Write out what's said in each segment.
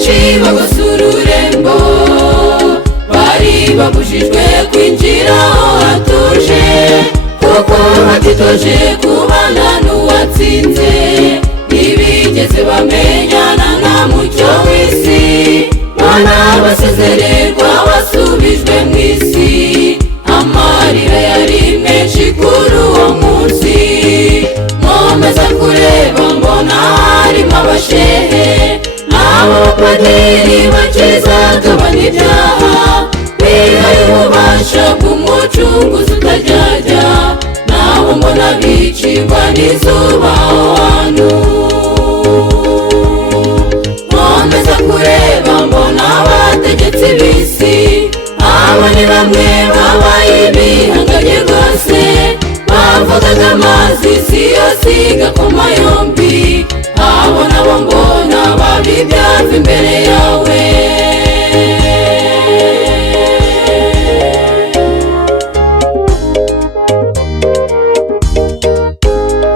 benshi bagose ururembo, bari babujijwe kwinjira aho hatuje, kuko batitoje kubana n'uwatsinze. Ntibigeze bamenyana na mucyo w'isi, none basezererwa basubijwe mu isi. Amarira yari menshi kuri uwo munsi, nkomeza kureba mbona harimo abashehe n'abapadiri bakizaga ban'ibyaha, bihaye ububasha bw'umucunguzi utajyajya, naho mbona bicirwa n'izuba aho hantu. Nkomeza kureba mbona abategetsi b'isi, abo ni bamwe babaye bihanganye rwose, bavugaga amazi isi yose igakoma yombi. Abo nabo mbona babi ibyava imbere yawe.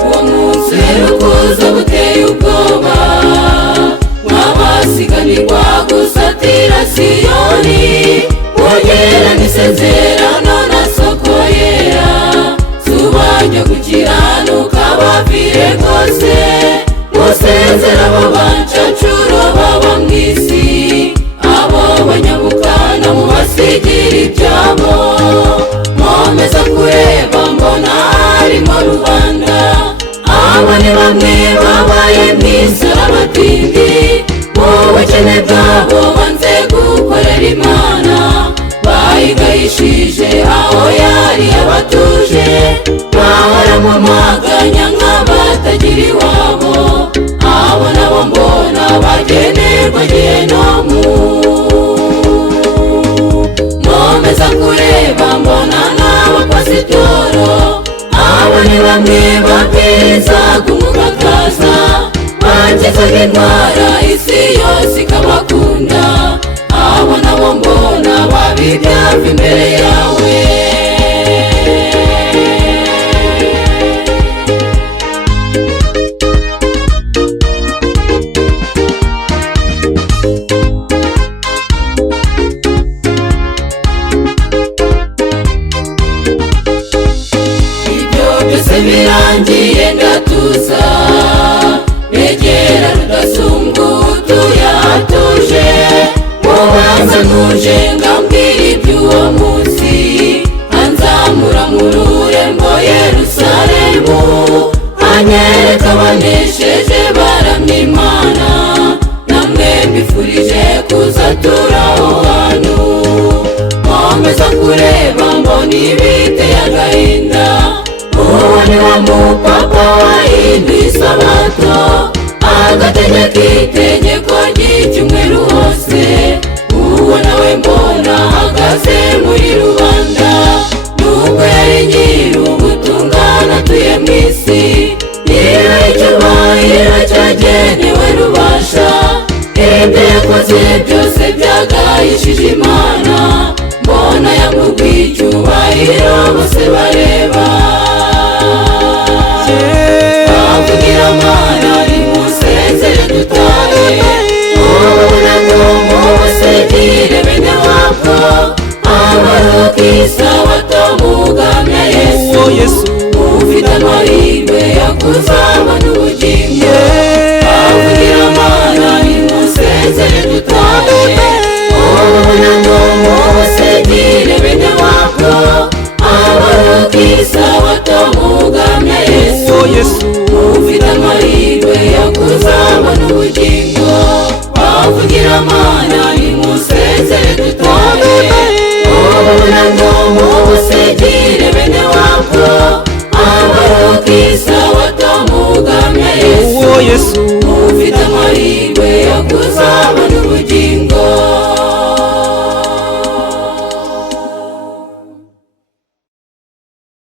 Uwo munsi urukuzo buteye ubwoba, mwabasiganirwa gusatira Siyoni, kugera n'isezerano na soko yera. Zuba ryo gukiranuka bavire rwose, musezera abo bancacuro baba mu isi. Abo banyabukana mubasigira ibyabo, nkomeza kureba mbona harimo rubanda. Abo ni bamwe babaye mu isi abatindi, mu bukene bwabo banze gukorera Imana, bayigayishije aho yari abatuje, bahora mu maganya nk'abatagira iwabo. Abo nabo mbona bagenerwa Gehinomu. Nkomeza kureba mbona n'abapasitoro, abo ni bamwe babwirizaga umugakaza, bakizaga indwara isi yose ikabakunda. Abo nabo mbona babi ibyava imbere yawe. Ibyo byose birangiye ndatuza, begera Rudasumbwa utuye ahatuje, mubanza ntuje ngambwira iby'uwo munsi. Anzamura mu rurembo Yerusalemu, anyereka abanesheje baramya Imana, namwe mbifurije kuzatura aho hantu. Nkomeza kureba mbona ibiteye agahinda, uwo ni wa mupapa wahinduye isabato, agategeka itegeko ry'icyumweru hose. Uwo nawe mbona ahagaze muri rubanda, nubwo yari nyir'ubutungane atuye mu isi. Niba icyubahiro cyagenewe rubasha, ibyo yakoze byose byagayishije Imana, mbona yamugwiye icyubahiro bose bareba. Bavugira Mana nimusezere dutahe, ubona ngo mubusigire bene wabwo, abaruka isabato mugamya Yesu, ufite amahirwe yo kuzabona ubugingo. Bavugira Mana nimusezere dutahe, ubona ngo mubusigire bene wabwo, abaruka isabato mugamya Yesu, ufite amahirwe yo kuzabona ubugingo. Bavugira Mana nimusezere dutahe, ubona ngo mubusigire bene wabwo, abaruka isabato mugamya Yesu.